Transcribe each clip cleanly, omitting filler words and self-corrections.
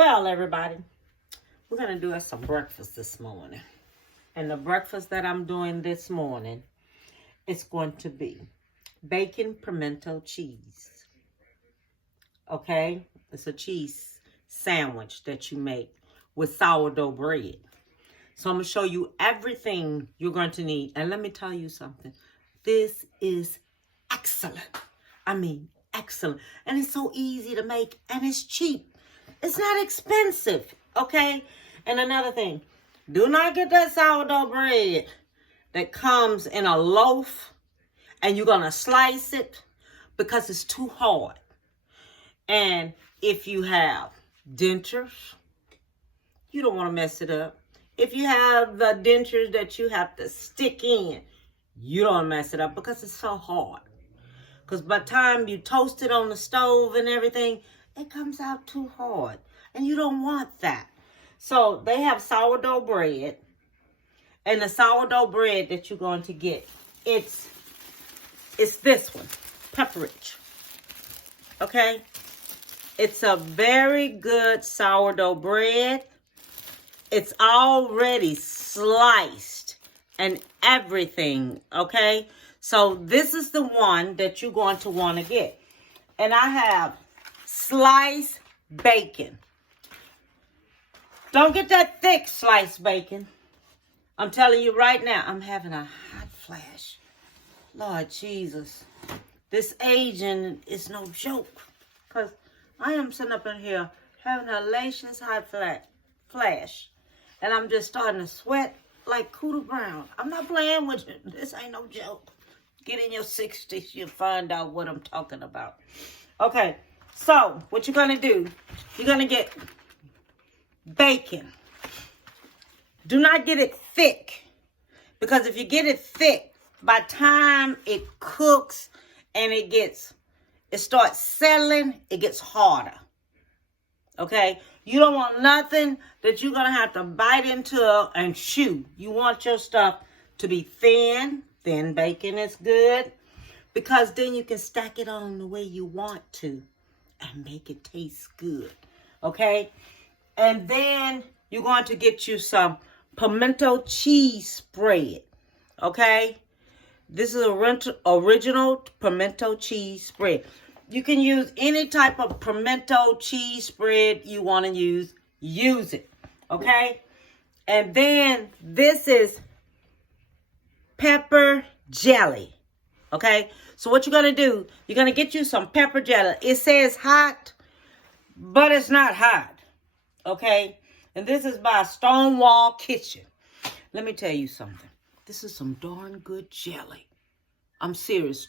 Well, everybody, we're going to do us some breakfast this morning. And the breakfast that I'm doing this morning is going to be bacon pimento cheese. Okay? It's a cheese sandwich that you make with sourdough bread. So I'm going to show you everything you're going to need. And let me tell you something. This is excellent. I mean, excellent. And it's so easy to make and it's cheap. It's not expensive, okay? And another thing, do not get that sourdough bread that comes in a loaf and you're going to slice it because it's too hard. And if you have dentures, you don't want to mess it up. If you have the dentures that you have to stick in, you don't mess it up because it's so hard. Because by the time you toast it on the stove and everything, it comes out too hard. And you don't want that. So they have sourdough bread. And the sourdough bread that you're going to get, it's this one, Pepperidge. Okay? It's a very good sourdough bread. It's already sliced and everything, okay? So this is the one that you're going to want to get. And I have sliced bacon. Don't get that thick sliced bacon. I'm telling you right now, I'm having a hot flash. Lord Jesus. This aging is no joke. Because I am sitting up in here having a hellacious hot flash. And I'm just starting to sweat like Cooter Brown. I'm not playing with you. This ain't no joke. Get in your 60s, you'll find out what I'm talking about. Okay, so what you're going to do, you're going to get bacon. Do not get it thick. Because if you get it thick, by the time it cooks and it starts settling, it gets harder. Okay? You don't want nothing that you're going to have to bite into and chew. You want your stuff to be thin. Thin bacon is good. Because then you can stack it on the way you want to and make it taste good. Okay? And then you're going to get you some pimento cheese spread. Okay? This is original pimento cheese spread. You can use any type of pimento cheese spread you want to use. Use it. Okay? And then this is pepper jelly. Okay? So what you're going to do, you're going to get you some pepper jelly. It says hot, but it's not hot. Okay? And this is by Stonewall Kitchen. Let me tell you something. This is some darn good jelly. I'm serious.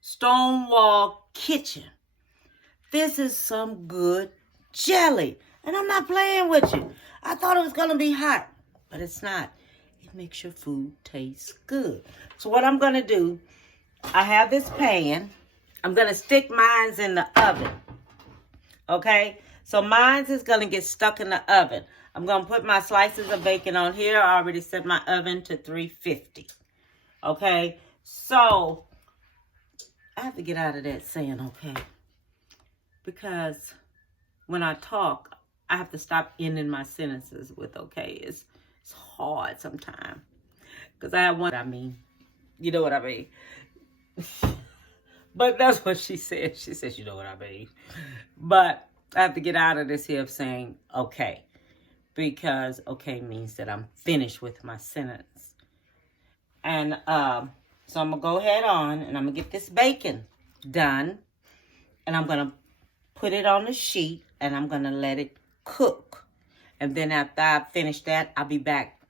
Stonewall Kitchen. This is some good jelly. And I'm not playing with you. I thought it was going to be hot, but it's not. It makes your food taste good. So what I'm going to do, I have this pan. I'm going to stick mine in the oven. Okay? So mine is going to get stuck in the oven. I'm going to put my slices of bacon on here. I already set my oven to 350. Okay? So I have to get out of that saying okay. Because when I talk, I have to stop ending my sentences with okay. It's hard sometimes. Because I have one, you know what I mean. But that's what she said. She says, you know what I mean. But I have to get out of this here of saying okay. Because okay means that I'm finished with my sentence. And so I'm going to go ahead on and I'm going to get this bacon done. And I'm going to put it on the sheet and I'm going to let it cook. And then after I finish that, I'll be back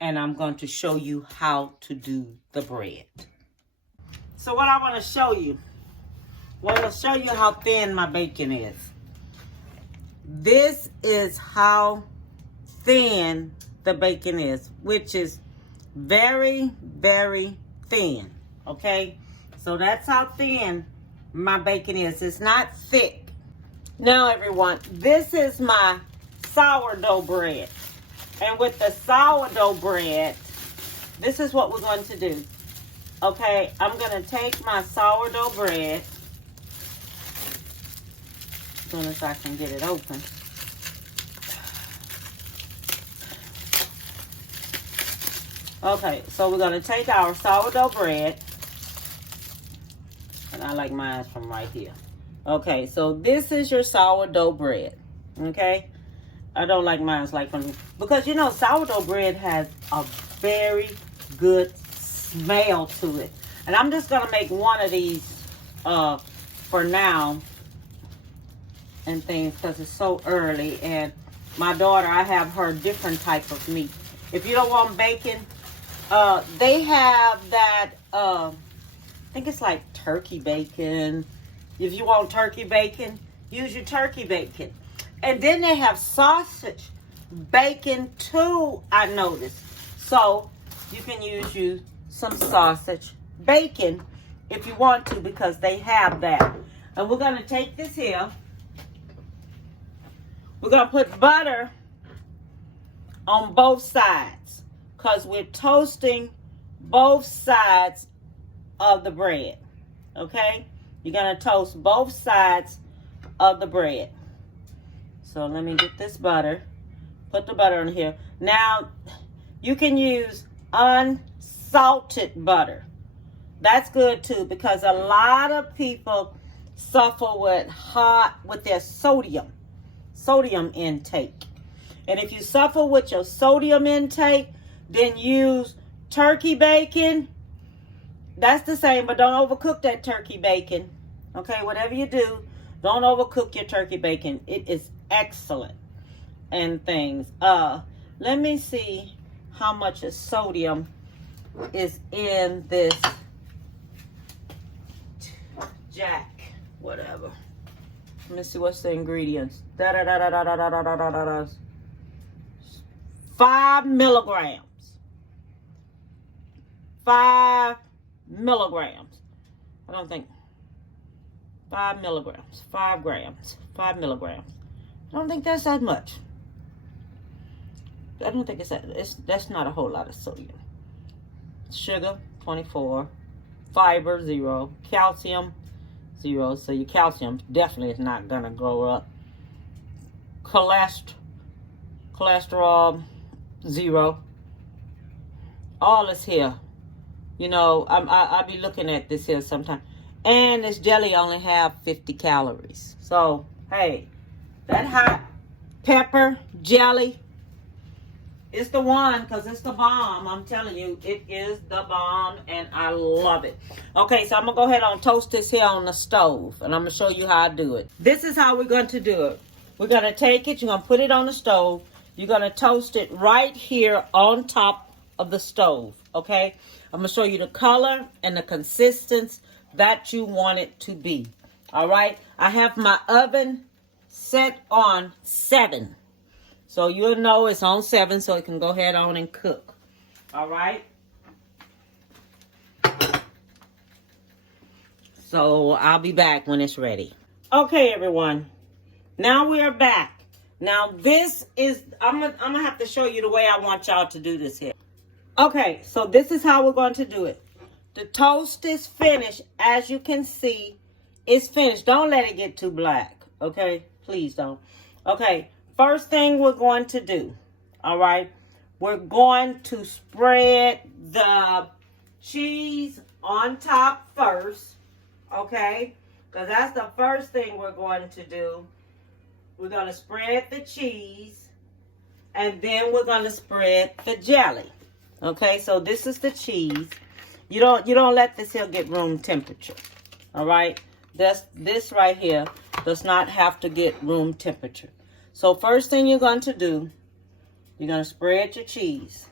and I'm going to show you how to do the bread. So what I want to show you, how thin my bacon is. This is how thin the bacon is, which is very, very thin. Okay? So that's how thin my bacon is. It's not thick. Now, everyone, this is my sourdough bread. And with the sourdough bread, this is what we're going to do. Okay, I'm going to take my sourdough bread. As soon as I can get it open. Okay, so we're going to take our sourdough bread. And I like mine from right here. Okay, so this is your sourdough bread. Okay? I don't like mine like from... Because, you know, sourdough bread has a very good smell to it. And I'm just going to make one of these for now. And things because it's so early. And my daughter, I have her different type of meat. If you don't want bacon... they have that, I think it's like turkey bacon. If you want turkey bacon, use your turkey bacon. And then they have sausage bacon too, I noticed. So you can use you some sausage bacon if you want to because they have that. And we're going to take this here. We're going to put butter on both sides. Because we're toasting both sides of the bread. Okay? You're going to toast both sides of the bread. So let me get this butter. Put the butter in here. Now, you can use unsalted butter. That's good too because a lot of people suffer with their sodium intake. And if you suffer with your sodium intake, then use turkey bacon. That's the same, but don't overcook that turkey bacon. Okay, whatever you do, don't overcook your turkey bacon. It is excellent and things. Let me see how much of sodium is in this jack, whatever. Let me see what's the ingredients. 5 milligrams. 5 milligrams. I don't think 5 milligrams. 5 grams. 5 milligrams. I don't think that's that much. I don't think it's that. That's not a whole lot of sodium. Sugar 24. Fiber 0. Calcium 0. So your calcium definitely is not gonna grow up. Cholesterol 0. All is here. You know, I'll be looking at this here sometime. And this jelly only have 50 calories. So, hey, that hot pepper jelly, it's the one because it's the bomb. I'm telling you, it is the bomb and I love it. Okay, so I'm going to go ahead and toast this here on the stove. And I'm going to show you how I do it. This is how we're going to do it. We're going to take it. You're going to put it on the stove. You're going to toast it right here on top of the stove. Okay? I'm going to show you the color and the consistency that you want it to be. All right? I have my oven set on 7. So you'll know it's on 7 so it can go ahead on and cook. All right? So I'll be back when it's ready. Okay, everyone. Now we are back. Now this is, I'm gonna have to show you the way I want y'all to do this here. Okay, so this is how we're going to do it. The toast is finished. As you can see, it's finished. Don't let it get too black, okay? Please don't. Okay, first thing we're going to do, all right? We're going to spread the cheese on top first, okay? Because that's the first thing we're going to do. We're going to spread the cheese, and then we're going to spread the jelly. Okay, so this is the cheese. You don't let this here get room temperature. All right, this right here does not have to get room temperature. So first thing you're going to do, you're going to spread your cheese.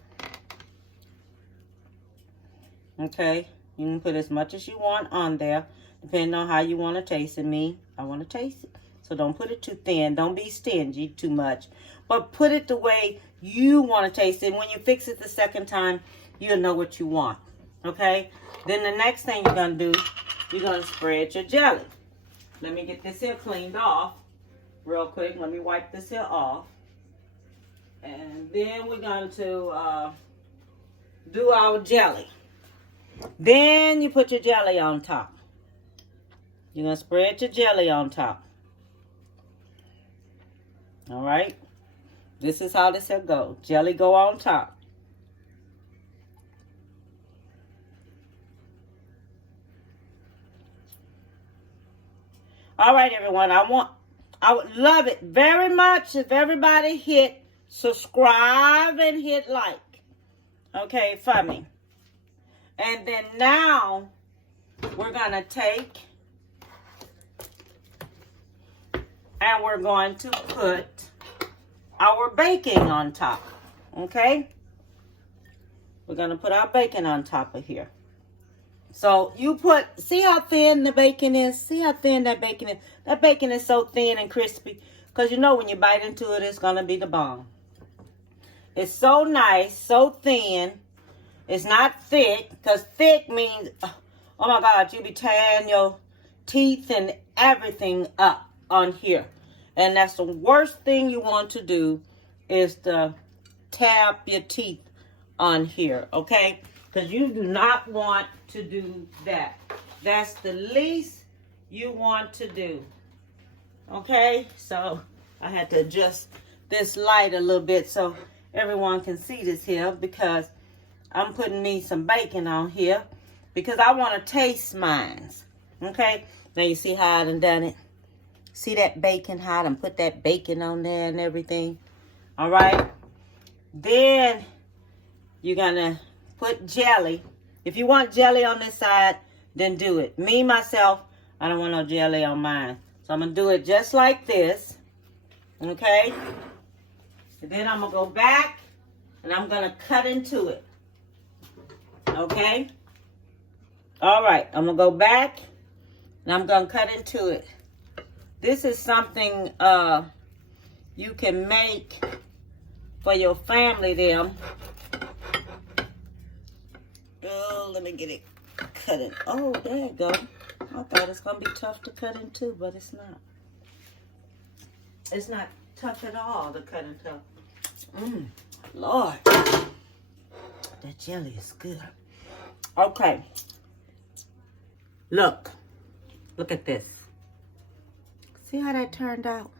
Okay, you can put as much as you want on there, depending on how you want to taste it. Me, I want to taste it. So don't put it too thin. Don't be stingy too much. But put it the way you want to taste it. When you fix it the second time, you'll know what you want. Okay? Then the next thing you're going to do, you're going to spread your jelly. Let me get this here cleaned off real quick. Let me wipe this here off. And then we're going to do our jelly. Then you put your jelly on top. You're going to spread your jelly on top. All right? This is how this will go. Jelly go on top. All right, everyone. I would love it very much if everybody hit subscribe and hit like. Okay, for me. And then now we're going to take and we're going to put our bacon on top. Okay? We're going to put our bacon on top of here. So see how thin the bacon is? See how thin that bacon is? That bacon is so thin and crispy. Because you know when you bite into it, it's going to be the bomb. It's so nice, so thin. It's not thick. Because thick means, oh my God, you be tearing your teeth and everything up on here. And that's the worst thing you want to do is to tap your teeth on here, okay? Because you do not want to do that. That's the least you want to do, okay? So I had to adjust this light a little bit so everyone can see this here because I'm putting me some bacon on here because I want to taste mine, okay? Now you see how I done it? See that bacon, how I done put that bacon on there and everything, all right? Then you're going to put jelly. If you want jelly on this side, then do it. Me, myself, I don't want no jelly on mine. So I'm going to do it just like this. Okay? And then I'm going to go back and I'm going to cut into it. Okay? All right. I'm going to go back and I'm going to cut into it. This is something you can make for your family them. Oh, let me get it cut in. Oh, there you go. I thought it's going to be tough to cut into, but it's not. It's not tough at all to cut into. Lord. That jelly is good. Okay. Look. Look at this. See how that turned out?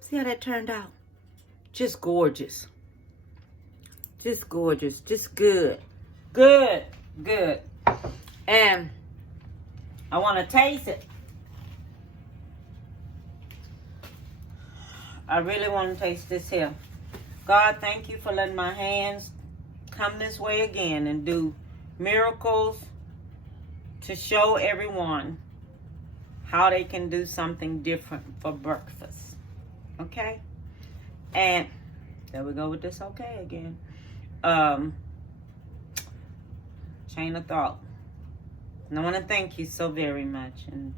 See how that turned out? Just gorgeous. Just gorgeous. Just good. Good. Good. And I want to taste it. I really want to taste this here. God, thank you for letting my hands come this way again and do miracles to show everyone how they can do something different for breakfast. Okay? And there we go with this okay again. Chain of thought. And I want to thank you so very much. And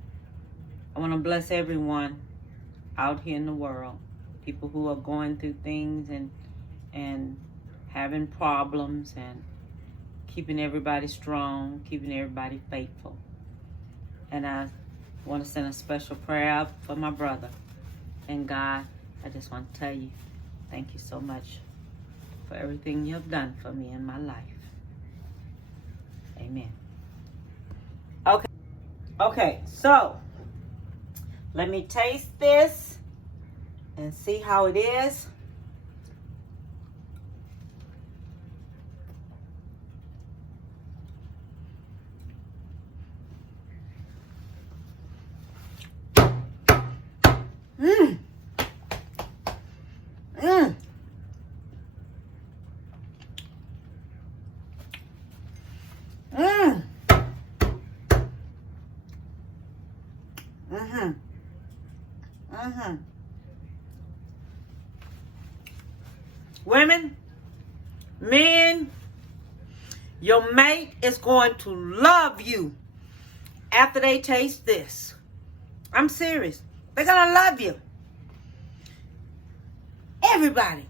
I want to bless everyone out here in the world. People who are going through things and having problems and keeping everybody strong, keeping everybody faithful. And I want to send a special prayer out for my brother. And God, I just want to tell you, thank you so much for everything you have done for me in my life. Amen. Okay, so let me taste this and see how it is. Mmm. Mmm. Mmm. Mm-hmm. Mm-hmm. Women, men, your mate is going to love you after they taste this. I'm serious. They're going to love you. Everybody,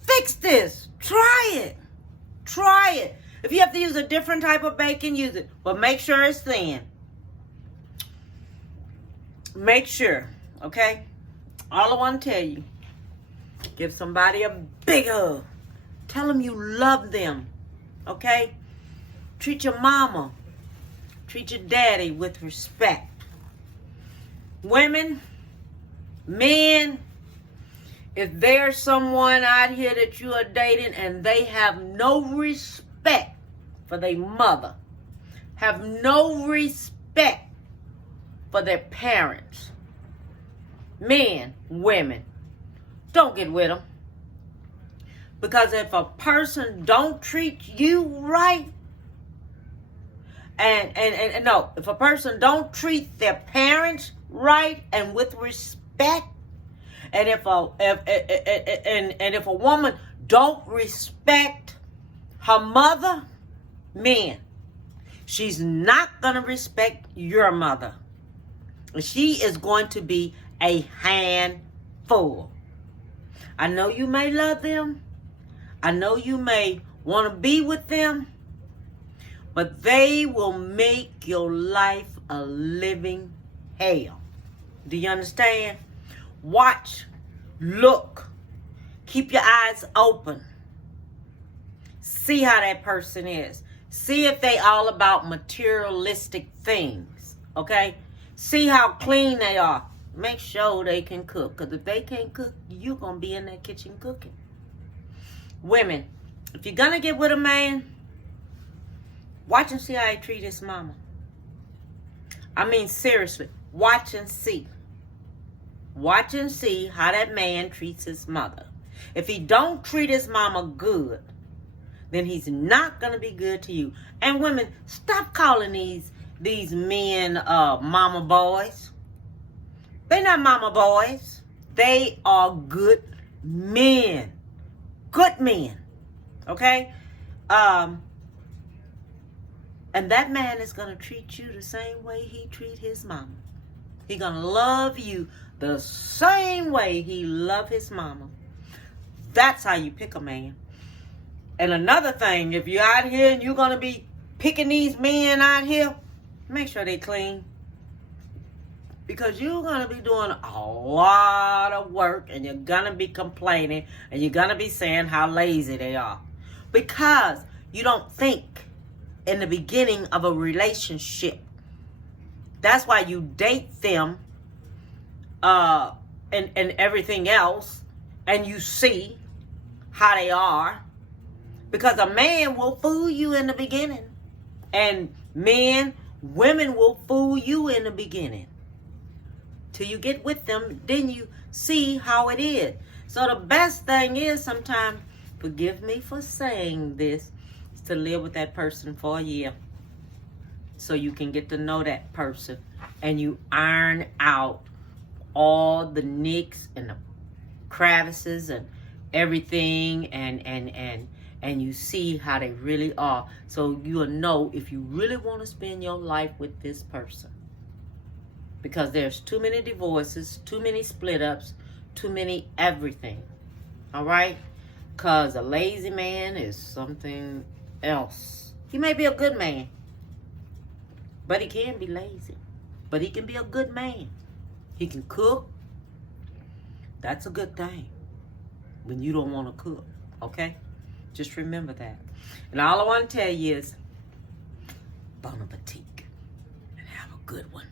fix this. Try it. Try it. If you have to use a different type of bacon, use it. But make sure it's thin. Make sure, okay? All I want to tell you, give somebody a big hug. Tell them you love them, okay? Treat your mama, treat your daddy with respect. Women, men, if there's someone out here that you are dating and they have no respect for their mother, have no respect for their parents. Men, women, don't get with them. Because if a person don't treat you right, and no, if a person don't treat their parents right and with respect, and if a woman don't respect her mother, man, she's not gonna respect your mother. She is going to be a handful. I know you may love them. I know you may want to be with them, but they will make your life a living hell. Do you understand? Watch, look, keep your eyes open. See how that person is. See if they all about materialistic things, okay? See how clean they are. Make sure they can cook, because if they can't cook, you're going to be in that kitchen cooking. Women, if you're going to get with a man, watch and see how he treat his mama. I mean, seriously, watch and see. Watch and see how that man treats his mother. If he don't treat his mama good, then he's not going to be good to you. And women, stop calling these men mama boys. They're not mama boys. They are good men. Good men. Okay? And that man is going to treat you the same way he treat his mama. He's going to love you the same way he love his mama. That's how you pick a man. And another thing, if you're out here and you're going to be picking these men out here, make sure they clean. Because you're going to be doing a lot of work and you're going to be complaining and you're going to be saying how lazy they are. Because you don't think in the beginning of a relationship. That's why you date them and everything else, and you see how they are. Because a man will fool you in the beginning. And men, women will fool you in the beginning. Till you get with them, then you see how it is. So the best thing is sometimes, forgive me for saying this, is to live with that person for a year. So you can get to know that person. And you iron out all the nicks and the crevices and everything. And you see how they really are. So you'll know if you really want to spend your life with this person. Because there's too many divorces, too many split ups, too many everything. All right? Because a lazy man is something else. He may be a good man, but he can be lazy. But he can be a good man. He can cook. That's a good thing when you don't want to cook. Okay? Just remember that. And all I want to tell you is, bon appetit. And have a good one.